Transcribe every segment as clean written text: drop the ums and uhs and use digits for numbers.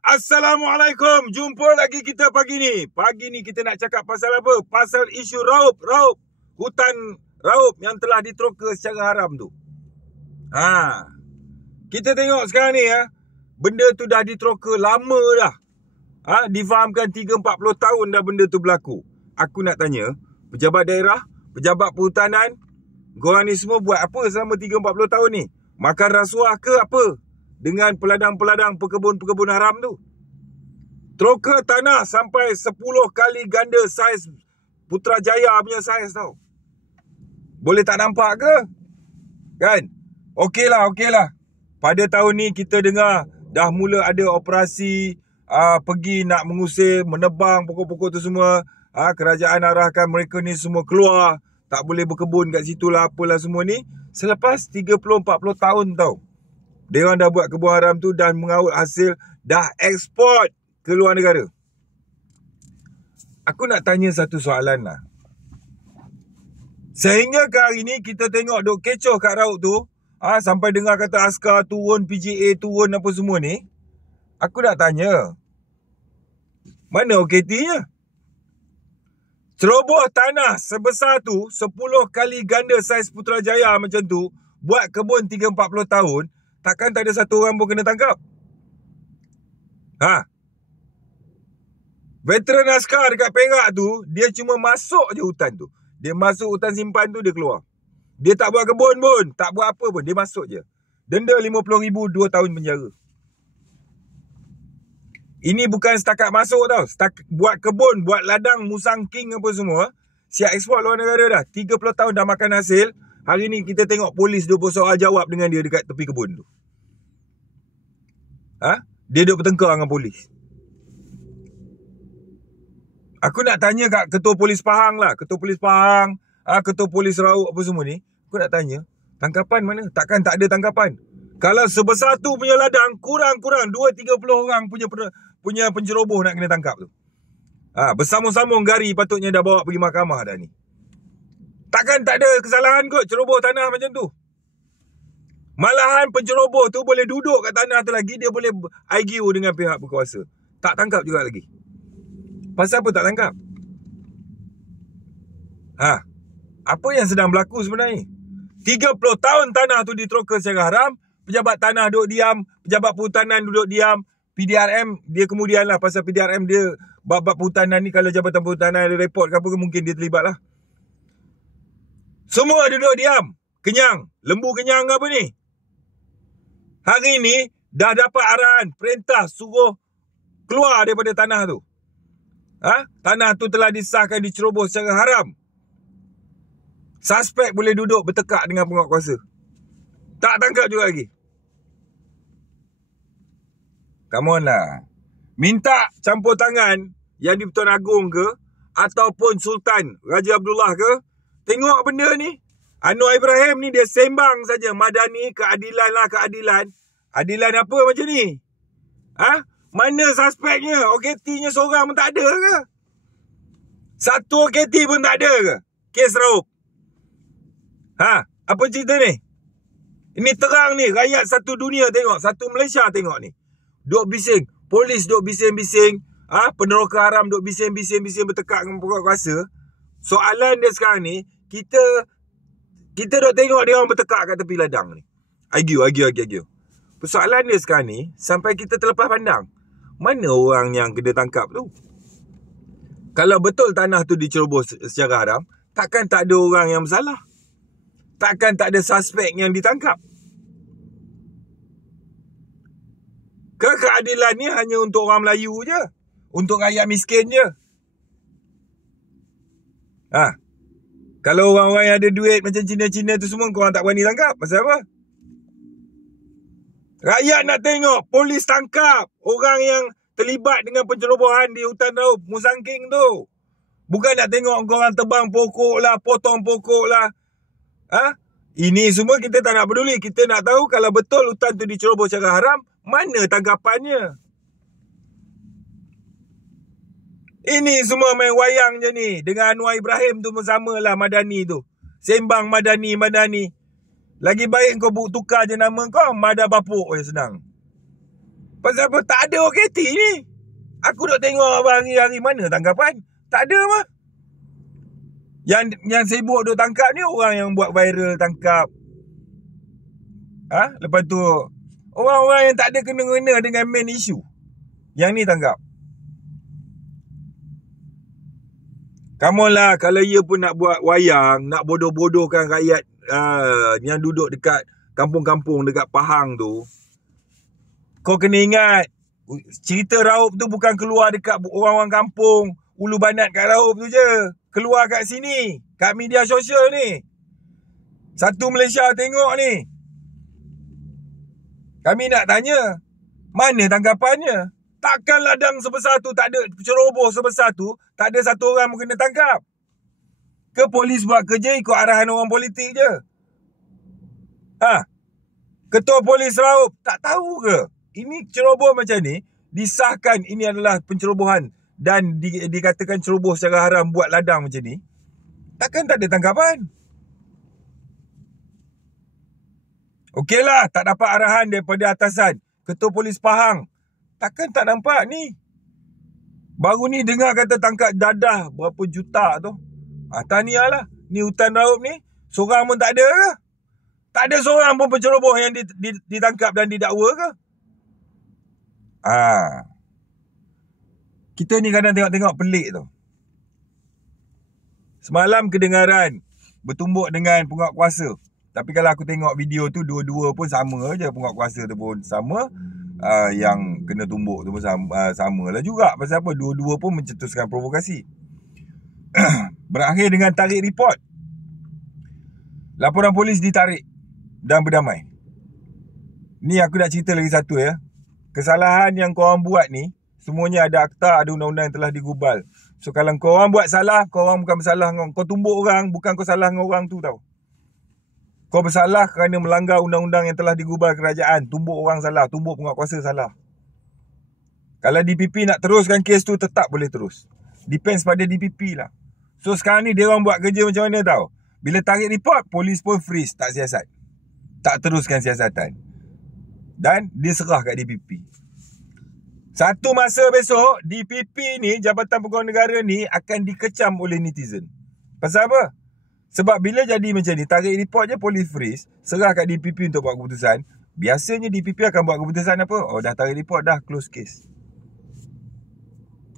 Assalamualaikum. Jumpa lagi kita pagi ni. Pagi ni kita nak cakap pasal apa? Pasal isu raup. Hutan raup yang telah diteroka secara haram tu. Kita tengok sekarang ni benda tu dah diteroka lama dah. Difahamkan 3-40 tahun dah benda tu berlaku. Aku nak tanya, pejabat daerah, pejabat perhutanan, korang ni semua buat apa selama 3-40 tahun ni? Makan rasuah ke apa? Dengan peladang-peladang pekebun-pekebun haram tu. Teroka tanah sampai 10 kali ganda saiz Putrajaya punya saiz tau. Boleh tak nampak ke? Kan? Okeylah. Pada tahun ni kita dengar dah mula ada operasi pergi nak mengusir, menebang pokok-pokok tu semua. Kerajaan arahkan mereka ni semua keluar. Tak boleh berkebun kat situ lah, apalah semua ni. Selepas 30-40 tahun tau. Dia orang dah buat kebun haram tu dan mengaut hasil, dah ekspor ke luar negara. Aku nak tanya satu soalan lah. Sehingga ke hari ni kita tengok duk kecoh kat raut tu, sampai dengar kata askar turun, PGA turun apa semua ni. Aku nak tanya, mana OKT-nya? Ceroboh tanah sebesar tu, 10 kali ganda saiz Putrajaya macam tu, buat kebun 3-40 tahun, takkan tak ada satu orang pun kena tangkap? Veteran askar dekat Perak tu, dia cuma masuk je hutan tu. Dia masuk hutan simpan tu, dia keluar. Dia tak buat kebun pun, tak buat apa pun, dia masuk je. Denda RM50,000, 2 tahun penjara. Ini bukan setakat masuk tau. Buat kebun, buat ladang, musang king apa semua. Siap ekspor luar negara dah. 30 tahun dah makan hasil. Hari ni kita tengok polis duk bersoal jawab dengan dia dekat tepi kebun tu. Dia duk bertengkar dengan polis. Aku nak tanya kat ketua polis Pahang lah. Ketua polis Pahang, ketua polis Rauk apa semua ni. Aku nak tanya, tangkapan mana? Takkan tak ada tangkapan. Kalau sebesar tu punya ladang, kurang-kurang 2-30 orang punya penceroboh nak kena tangkap tu. Bersambung-sambung gari patutnya dah bawa pergi mahkamah dah ni. Takkan tak ada kesalahan kot ceroboh tanah macam tu. Malahan penceroboh tu boleh duduk kat tanah tu lagi, dia boleh argue dengan pihak berkuasa. Tak tangkap juga lagi. Pasal apa tak tangkap? Apa yang sedang berlaku sebenarnya? 30 tahun tanah tu diteroka secara haram, pejabat tanah duduk diam, pejabat perhutanan duduk diam, PDRM dia kemudian lah, pasal PDRM dia bab-bab perhutanan ni, kalau Jabatan Perhutanan ada report ke apa ke, mungkin dia terlibat lah. Semua duduk diam, kenyang, lembu kenyang ke apa ni? Hari ni dah dapat arahan, perintah suruh keluar daripada tanah tu. Tanah tu telah disahkan diceroboh secara haram. Suspek boleh duduk bertekak dengan penguatkuasa. Tak tangkap juga lagi. Come on lah. Minta campur tangan yang di-Pertuan Agong ke, ataupun Sultan Raja Abdullah ke, tengok benda ni. Anwar Ibrahim ni dia sembang saja. Madani, keadilan lah, keadilan. Adilan apa macam ni? Mana suspeknya? OKT-nya seorang pun tak ada ke? Satu OKT pun tak ada ke? Kes raup. Apa cerita ni? Ini terang ni. Rakyat satu dunia tengok. Satu Malaysia tengok ni. Duk bising. Polis duk bising-bising. Peneroka haram duk bising-bising bertekak dengan penguatkuasa. Soalan dia sekarang ni, kita duk tengok dia orang bertekak kat tepi ladang ni. Argue. Persoalan dia sekarang ni, sampai kita terlepas pandang, mana orang yang kena tangkap tu? Kalau betul tanah tu diceroboh secara haram, takkan tak ada orang yang bersalah. Takkan tak ada suspek yang ditangkap. Keadilan ni hanya untuk orang Melayu je. Untuk rakyat miskin je. Kalau orang-orang yang ada duit macam Cina-Cina tu semua, korang tak berani tangkap. Pasal apa? Rakyat nak tengok polis tangkap orang yang terlibat dengan pencerobohan di hutan raup Musang King tu. Bukan nak tengok korang tebang pokok lah, potong pokok lah. Ini semua kita tak nak peduli. Kita nak tahu kalau betul hutan tu diceroboh secara haram, mana tangkapannya? Ini semua main wayang je ni. Dengan Anwar Ibrahim tu bersama lah Madani tu. Sembang Madani. Lagi baik kau tukar je nama kau, Mada Bapuk je senang. Pasal apa? Tak ada OKT ni. Aku duk tengok hari-hari mana tangkapan. Tak ada mah. Yang sibuk duk tangkap ni orang yang buat viral tangkap. Lepas tu orang-orang yang tak ada kena-kena dengan main issue. Yang ni tangkap. Come on lah, kalau ia pun nak buat wayang, nak bodoh-bodohkan rakyat yang duduk dekat kampung-kampung dekat Pahang tu. Kau kena ingat, cerita Raup tu bukan keluar dekat orang-orang kampung Ulu Banat kat Raup tu je. Keluar kat sini, kat media sosial ni. Satu Malaysia tengok ni. Kami nak tanya, mana tangkapannya? Takkan ladang sebesar tu, tak ada ceroboh sebesar tu, tak ada satu orang pun kena tangkap? Ke polis buat kerja ikut arahan orang politik je? Ketua Polis Raup tak tahu ke? Ini ceroboh macam ni, disahkan ini adalah pencerobohan dan dikatakan ceroboh secara haram buat ladang macam ni. Takkan tak ada tangkapan? Okeylah, tak dapat arahan daripada atasan. Ketua Polis Pahang, takkan tak nampak ni? Baru ni dengar kata tangkap dadah berapa juta tu. Tahniah lah. Ni hutan Raup ni, seorang pun tak ada ke? Tak ada seorang pun penceroboh yang ditangkap dan didakwa ke? Kita ni kadang tengok-tengok pelik tu. Semalam kedengaran bertumbuk dengan penguatkuasa. Tapi kalau aku tengok video tu, dua-dua pun sama je. Penguatkuasa tu pun sama. Yang kena tumbuk tu pun sama lah juga. Pasal apa? Dua-dua pun mencetuskan provokasi. Berakhir dengan tarik report. Laporan polis ditarik dan berdamai. Ni aku nak cerita lagi satu ya. Kesalahan yang korang buat ni, semuanya ada akta, ada undang-undang yang telah digubal. So kalau korang buat salah, korang bukan bersalah dengan kau tumbuk orang, bukan kau salah dengan orang tu tau. Kau bersalah kerana melanggar undang-undang yang telah digubal kerajaan. Tumbuk orang salah, tumbuk penguatkuasa salah. Kalau DPP nak teruskan kes tu, tetap boleh terus. Depends pada DPP lah. So sekarang ni dia orang buat kerja macam mana tau. Bila tarik report, polis pun freeze, tak siasat. Tak teruskan siasatan. Dan dia serah kat DPP. Satu masa besok, DPP ni, Jabatan Peguam Negara ni akan dikecam oleh netizen. Pasal apa? Sebab bila jadi macam ni, tarik report je polis freeze, serah kat DPP untuk buat keputusan. Biasanya DPP akan buat keputusan apa? Oh, dah tarik report, dah close case.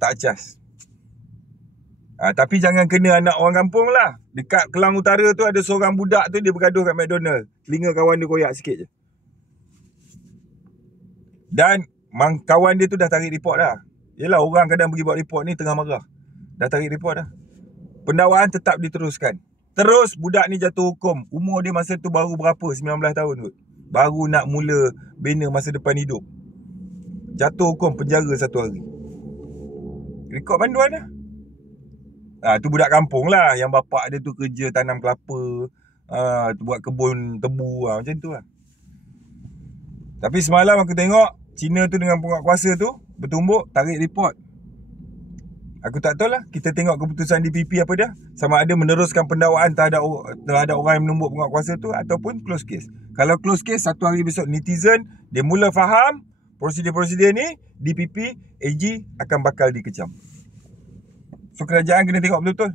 Tak cas. Tapi jangan kena anak orang kampung lah. Dekat Kelang Utara tu ada seorang budak tu, dia bergaduh kat McDonald. Telinga kawan dia koyak sikit je. Dan kawan dia tu dah tarik report dah. Yelah, orang kadang pergi buat report ni tengah marah. Dah tarik report dah. Pendakwaan tetap diteruskan. Terus budak ni jatuh hukum. Umur dia masa tu baru berapa? 19 tahun kot. Baru nak mula bina masa depan hidup. Jatuh hukum penjara 1 hari. Rekod panduan dah. Tu budak kampung lah. Yang bapak dia tu kerja tanam kelapa. Buat kebun tebu. Macam tu lah. Tapi semalam aku tengok Cina tu dengan penguatkuasa tu bertumbuk, tarik report. Aku tak tahu lah. Kita tengok keputusan DPP apa dia. Sama ada meneruskan pendakwaan terhadap orang yang menumbuk penguatkuasa tu ataupun close case. Kalau close case, 1 hari besok netizen dia mula faham prosedur-prosedur ni, DPP, AG akan bakal dikecam. So kerajaan kena tengok betul-betul.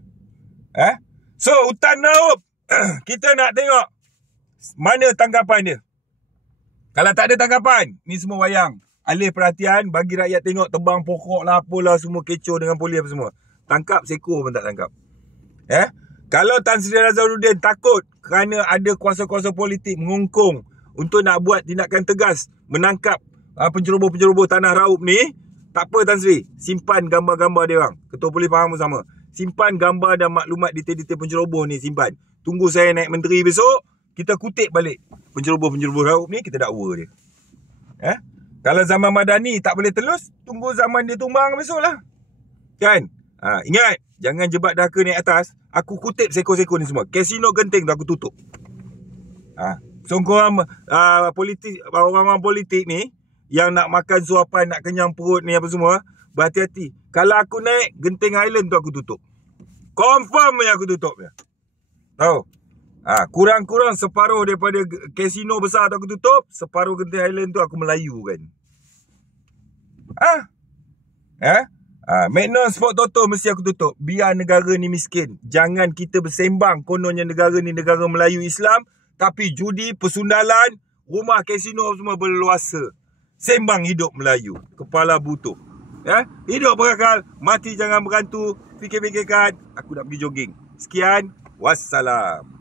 So hutan Raup, kita nak tengok mana tanggapan dia. Kalau tak ada tanggapan, ni semua wayang. Alih perhatian, bagi rakyat tengok tebang pokok lah, apalah semua kecoh dengan polis apa semua. Tangkap seko pun tak tangkap. Kalau Tan Sri Nazaruddin takut kerana ada kuasa-kuasa politik mengungkung untuk nak buat tindakan tegas menangkap penceroboh-penceroboh tanah Raup ni, tak apa Tan Sri, simpan gambar-gambar dia orang. Ketua Polis Pahang pun sama. Simpan gambar dan maklumat detail-detail penceroboh ni, simpan. Tunggu saya naik menteri besok, kita kutip balik penceroboh-penceroboh Raup ni, kita dakwa dia. Kalau zaman Madani tak boleh telus, tunggu zaman dia tumbang besok lah. Kan? Ingat, jangan jebat dahaka naik atas. Aku kutip seko-seko ni semua. Kasino Genting tu aku tutup. So korang politik, orang-orang politik ni yang nak makan suapan, nak kenyang perut ni apa semua, berhati-hati. Kalau aku naik Genting Island tu aku tutup. Confirm yang aku tutup ya. Tahu? Kurang-kurang separuh daripada kasino besar tu aku tutup, separuh Genting Island tu aku melayukan. McDonald Sport Toto mesti aku tutup. Biar negara ni miskin. Jangan kita bersembang kononnya negara ni negara Melayu Islam, tapi judi, persundalan, rumah kasino semua berluasa. Sembang hidup Melayu. Kepala butuh. Hidup berakal, mati jangan berantu. Fikir-fikirkan, aku nak pergi jogging. Sekian, wassalam.